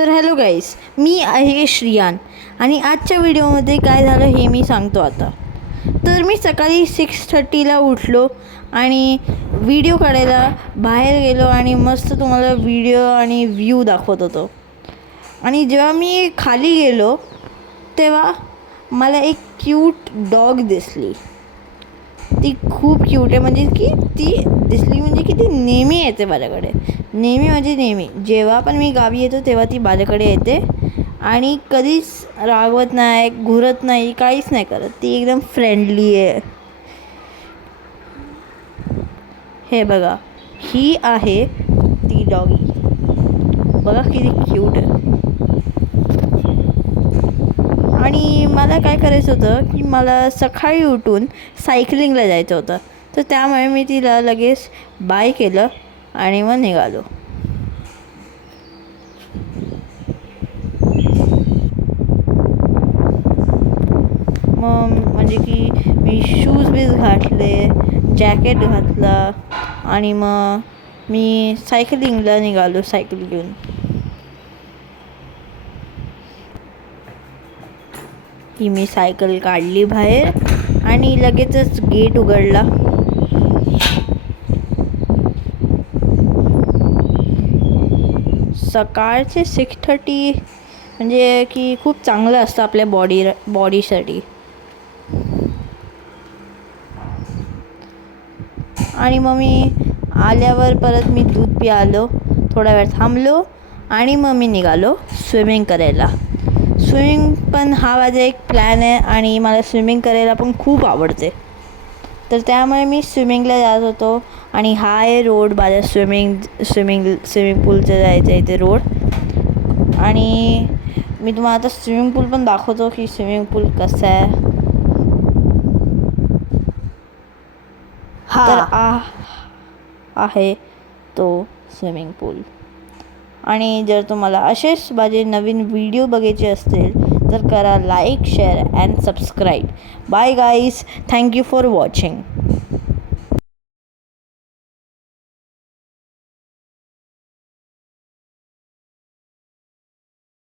तर हॅलो गाईस, मी आहे श्रियान आणि आजच्या व्हिडिओमध्ये काय झालं हे मी सांगतो आता. तर मी सकाळी 6:30ला उठलो आणि व्हिडिओ काढायला बाहेर गेलो आणि मस्त तुम्हाला व्हिडिओ आणि व्ह्यू दाखवत होतो. आणि जेव्हा मी खाली गेलो तेव्हा मला एक क्यूट डॉग दिसली. ती खूप क्यूट आहे, म्हणजे की ती दिसली म्हणजे की ती नेहमी येते माझ्याकडे. नेहमी म्हणजे नेहमी जेव्हा पण मी गावी येतो तेव्हा ती माझ्याकडे येते आणि कधीच रागवत नाही, घुरत नाही, काहीच नाही करत. ती एकदम फ्रेंडली आहे. हे बघा, ही आहे ती डॉगी. बघा किती क्यूट आहे. आणि मला काय करायचं होतं की मला सकाळी उठून सायकलिंगला जायचं होतं. तर त्यामुळे मी तिला लगेच बाय केलं आणि मग निघालो. मग म्हणजे की मी शूज बीज घातले, जॅकेट घातला आणि मग मी सायकलिंगला निघालो सायकल घेऊन. की मी सायकल काढली बाहेर आणि लगेचच गेट उघडला. सकाळचे 6:30 म्हणजे की खूप चांगलं असतं आपल्या बॉडीसाठी. आणि मग मी आल्यावर परत मी दूध प्यालो, थोडा वेळ थांबलो आणि मग मी निघालो स्विमिंग करायला. स्विमिंग पण हा माझा एक प्लॅन आहे आणि मला स्विमिंग करायला पण खूप आवडते. तर त्यामुळे मी स्विमिंगला जात होतो. आणि हा आहे रोड माझ्या स्विमिंग पूलचं जायचं आहे ते रोड. आणि मी तुम्हाला आता स्विमिंग पूल पण दाखवतो की स्विमिंग पूल कसं आहे. तर आहे तो स्विमिंग पूल. आणि जर तुम्हाला असेच माझे नवीन व्हिडिओ बघायचे असतील तर करा like, share and subscribe. Bye guys, thank you for watching.